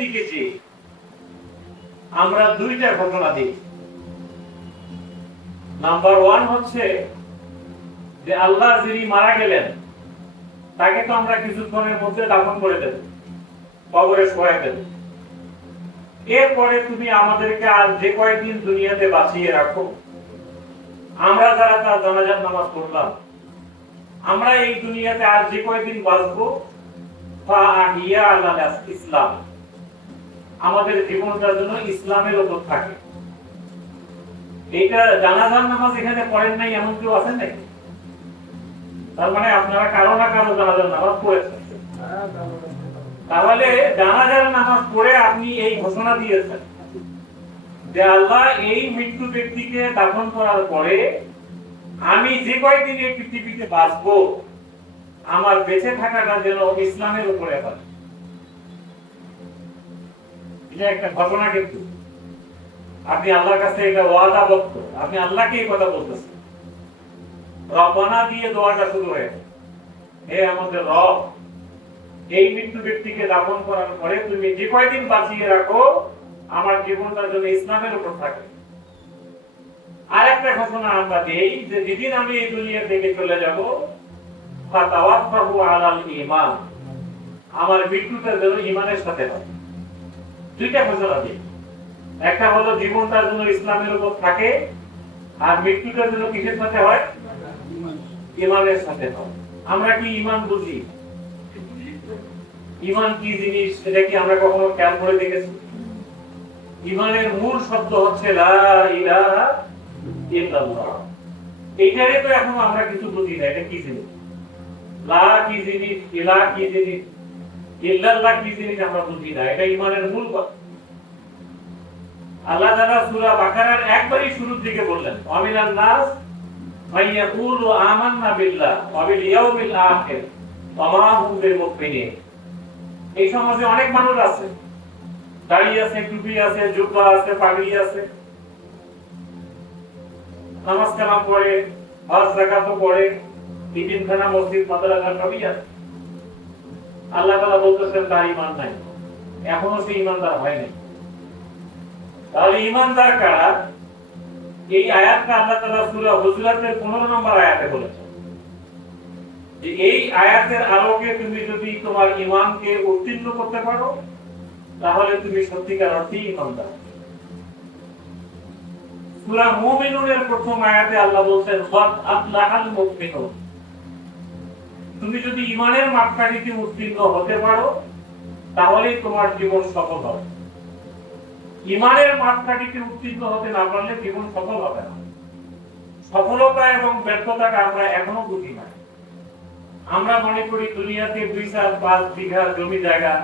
দিকে যে আমরা দুইটা ঘটনা দেখি। নাম্বার ওয়ান হচ্ছে যে আল্লাহ যিনি মারা গেলেন তাকে তো আমরা কিছুক্ষণের মধ্যে দাফন করে দেব, কবরে শোয়াই দেব। এরপরে তুমি আমাদেরকে আর যে কয়েকদিন দুনিয়াতে বাঁচিয়ে রাখো, আমরা যারা তার জানাজার নামাজ পড়লাম, আমরা এই দুনিয়াতে আর যে কয়েকদিন বাঁচবো ইসলাম, আমাদের জীবনটার জন্য ইসলামের উপর থাকে। এইটা জানাজার নামাজ এখানে পড়েন নাই এমন কেউ আছেন নাকি? তার মানে আপনারা কারো না কারো জানাজার নামাজ পড়েছেন। তাহলে জানাজার নামাজ পড়ে আপনি এই ঘোষণা দিয়েছেন যে আল্লাহ এই মৃত্যু ব্যক্তিকে দাফন করার পরে আমি যে কয়েকদিন এই পৃথিবীতে বাঁচবো, আমার বেঁচে থাকাটা যেন ইসলামের উপরে হয়। এটা একটা ঘটনা, কিন্তু আপনি আল্লাহর কাছে এটা ওয়াদাবদ্ধ, আপনি আল্লাহকে এই কথা বলতেছেন। রব্বানা দিয়ে দোয়াটা শুরু হয়ে, হে আমাদের রব, এই মৃত্যু ব্যক্তিকে দাফন করার পরে তুমি যে কয়দিন বাঁচিয়ে রাখো, আমার জীবনটা যেন ইসলামের উপর থাকে। আর একটা ঘটনা আমরা দেই যে যেদিন আমি এই দুনিয়া থেকে চলে যাব, ফাতাওয়াফাহু আলাল ঈমান, আমার মৃত্যুটা যেন ঈমানের সাথে হয়। দুইটা ঘোষণা দিই, একটা হলো জীবনটার জন্য ইসলামের উপর থাকে, আর মৃত্যুটা যেন কিসের সাথে হয়? ঈমানের সাথে হয়। আমরা কি ঈমান বুঝি? ঈমান কি জিনিস এটা কি আমরা কখনো খেয়াল করে দেখেছি? ঈমানের মূল শব্দ হচ্ছে লা ইলাহা ইল্লাল্লাহ। এইটারে তো এখন আমরা কিছু বুঝি না, এটা কি জিনিস? লা কি জিনিস, ইলাহ কি জিনিস, ইল্লাল্লাহ কি জিনিস আমরা বুঝি না। এটা ঈমানের মূল কথা। আল্লাহ তাআলা সূরা বাকারার একবারই শুরুর দিকে বললেন, ওয়ামিনান নাস মাইয়াকুলু আমান্না বিল্লাহ ওয়া বিল ইয়াউমিল আখির ওয়া মা হুম বিমুমিনিন। এই সমাজে অনেক মানুষ আছে, দাড়ি আছে, টুপি আছে, জুব্বা আছে, পাগড়ি আছে, নামাজ কালাম পড়ে, হজ যাকাত পড়ে, তিনখানা মসজিদ মাদ্রাসা সবই আছে। আল্লাহ তাআলা বলতেছেন তার ঈমান নাই, এখনো সে ঈমানদার হয় নাই। তাহলে ঈমানদার কারা? এই আয়াতটা আল্লাহ তাআলা সূরা হুজুরাতের 15 নম্বর আয়াতে বলেছেন যে এই আয়াতের আলোকে তুমি যদি তোমার ঈমানকে উত্তীর্ণ করতে পারো, তাহলে তুমি সত্যিকার অর্থেই ঈমানদার। সূরা মুমিনুনের প্রথম আয়াতে আল্লাহ বলেন ওয়াত আফলাহাল মুমিনুন, তুমি যদি ঈমানের মাপকাঠিতে উত্তীর্ণ হতে পারো, তাহলেই তোমার জীবন সফল হবে। ঈমানের মাপকাঠিতে উত্তীর্ণ হতে না পারলে জীবন সফল হবে না। সফলতা এবং ব্যর্থতাকে আমরা এখনো বুঝি না। আমরা মনে করি দুনিয়াতে 2-4-5 বিঘা জমি জায়গা,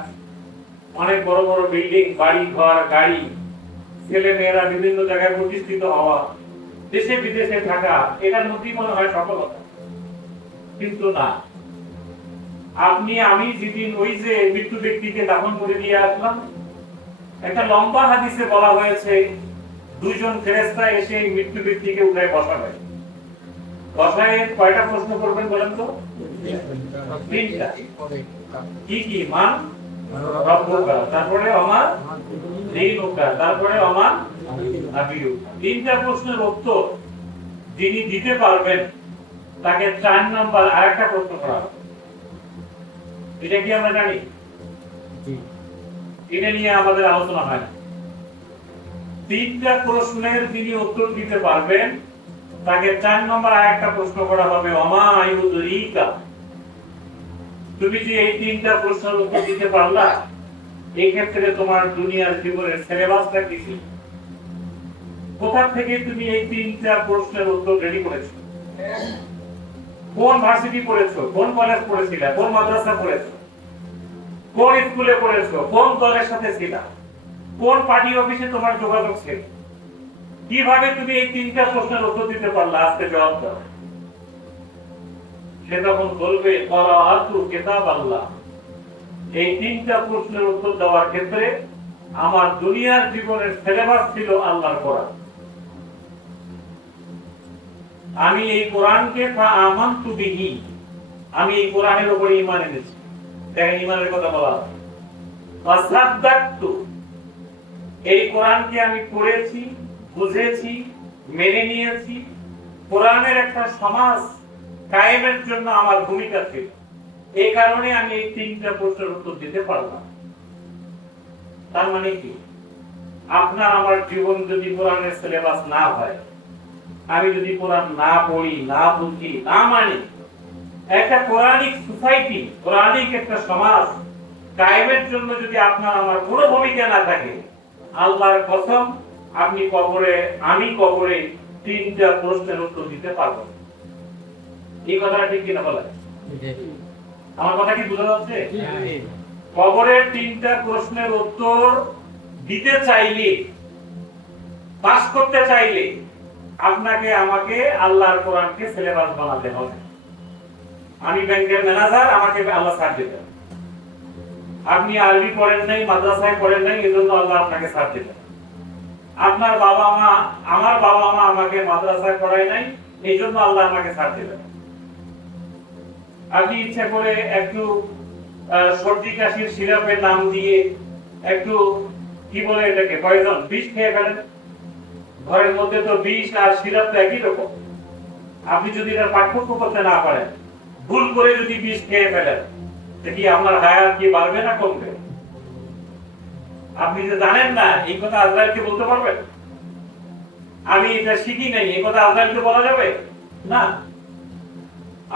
অনেক বড় বড় বিল্ডিং, বাড়ি ঘর, গাড়ি, ছেলে মেয়েরা বিভিন্ন জায়গায় প্রতিষ্ঠিত হওয়া, দেশে বিদেশে থাকা, এটার মধ্যেই মনে হয় সফলতা। কিন্তু না, আপনি আমি যেদিন ওই যে মৃত্যু ব্যক্তিকে দাফন করে দিয়ে আসলাম, একটা লম্বা হাদিসে বলা হয়েছে দুইজন ফেরেশতা এসে এই মৃত্যু ব্যক্তিকে উঠায় বসাবে। বসায় কয়টা প্রশ্ন করবেন বলেন তো? তিনটা। কি কি? মান রব্বুকা, তারপরে আমার দীনুকা, তারপরে আমার নাবিয়ুকা। তিনটা প্রশ্নের উত্তর যিনি দিতে পারবেন তাকে 4 নাম্বার আরেকটা প্রশ্ন করা হবে। এটা কি আমরা জানি? এটা নিয়ে আমাদের আলোচনা হয় না। তিনটা প্রশ্নের যিনি উত্তর দিতে পারবেন তাকে 4 নম্বর আরেকটা প্রশ্ন করা হবে, ওমা আইয়ুদরিকা, তুমি যে এই তিনটা প্রশ্নের উত্তর দিতে পারলা, এই ক্ষেত্রে তোমার দুনিয়ার জীবনের সিলেবাসটা কি ছিল? কোথা থেকে তুমি এই তিনটা প্রশ্নের উত্তর রেডি করেছো? কোন ভার্সিটি পড়েছো, কোন কলেজ পড়েছিলে, কোন মাদ্রাসা পড়েছো, কোন স্কুলে পড়েছো, কোন দলের সাথে ছিলা, কোন পার্টি অফিসে তোমার যোগাযোগ ছিল, কিভাবে তুমি এই তিনটা প্রশ্নের উত্তর দিতে পারলা? আজকে জবাব দাও। সে তখন বলবে ক্বারাআতু কিতাবাল্লাহ, এই তিনটা প্রশ্নের উত্তর দেওয়ার ক্ষেত্রে আমার দুনিয়ার জীবনের সিলেবাস ছিল আল্লাহর কোরআন। আমি এই কোরআনকে ফাআমানতু বিহি, আমি এই কোরআনের উপর ঈমান এনেছি। দেখেন ঈমানের কথা বলা, ওয়াসাদ্দাকতু, এই কোরআনকে আমি পড়েছি, বুঝেছি, মেনে নিয়েছি। কোরআনের একটা সমাজ কায়েমের জন্য আমার ভূমিকা ছিল, এই কারণে আমি এই তিনটা প্রশ্নের উত্তর দিতে পারলাম। তার মানে কি, আপনার আমার জীবন যদি কোরআনের সিলেবাস না হয়, আমি যদি কোরআন না পড়ি, না বুঝি, না মানি, একটা কোরআনিক সোসাইটি, কোরআনিক একটা সমাজ কায়েমের জন্য যদি আপনার আমার কোনো ভূমিকা না থাকে, আল্লাহর কসম আপনি কবরে, আমি কবরে তিনটা প্রশ্নের উত্তর দিতে পারবো না। এই কথাটা ঠিক কিনা বলেন? আমার কথা কি বোঝা যাচ্ছে? কবরের তিনটা প্রশ্নের উত্তর দিতে চাইলে, পাস করতে চাইলে আপনাকে আমাকে আল্লাহর কোরআনকে সিলেবাস বানাতে হবে। আমি ব্যাংকের ম্যানেজার, আমাকে আল্লাহ ছাড় দিতে হবে। আপনি আরবি পড়েন নাই, মাদ্রাসায় পড়েন নাই, এজন্য আল্লাহ আপনাকে ছাড় দিতে হবে। আপনার বাবা মা, আমার বাবা মা আমাকে মাদ্রাসায় পড়ায় নাই, এই জন্য আল্লাহ আমাকে ছাড় দিবেন। আপনি ইচ্ছা করে একটু সর্দি কাশির সিরাপের নাম দিয়ে একটু কি বলে এটাকে পয়জন, বিষ খেয়ে ফেলেন। ঘরের মধ্যে তো বিষ আর সিরাপ তো একই রকম। আপনি যদি এটা পার্থক্য করতে না পারেন, ভুল করে যদি বিষ খেয়ে ফেলেন, কি আপনার হায়াত কি বাড়বে না কমবে? আপনি যে জানেন না, এই কথা আজরাইলকে বলতে পারবেন? আমি এটা শিখি নাই, এই কথা আজরাইলকে বলা যাবে না।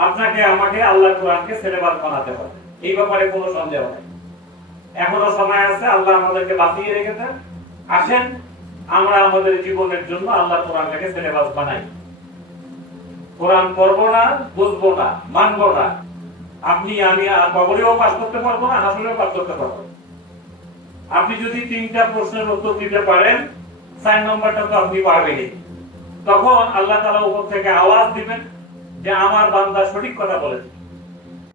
আপনাকে আমাকে আল্লাহর কোরআনকে সিলেবাস বানাতে হবে, এই ব্যাপারে কোনো সন্দেহ নেই। এখনো সময় আছে, আল্লাহ আমাদেরকে বাঁচিয়ে রেখেছেন। আসেন আমরা আমাদের জীবনের জন্য আল্লাহর কোরআনটাকে সিলেবাস বানাই। কোরআন পড়বো না, বুঝবো না, মানবো না, আপনি আমি কবরেও পাস করতে পারবো না, হাসরেও পাস করতে পারবো। আপনি যদি তিনটা প্রশ্নের উত্তর দিতে পারেন, 4 নম্বরটা তো আপনি পারবেনই। তখন আল্লাহ তাআলা উপর থেকে আওয়াজ দিবেন যে আমার বান্দা সঠিক কথা বলেছে।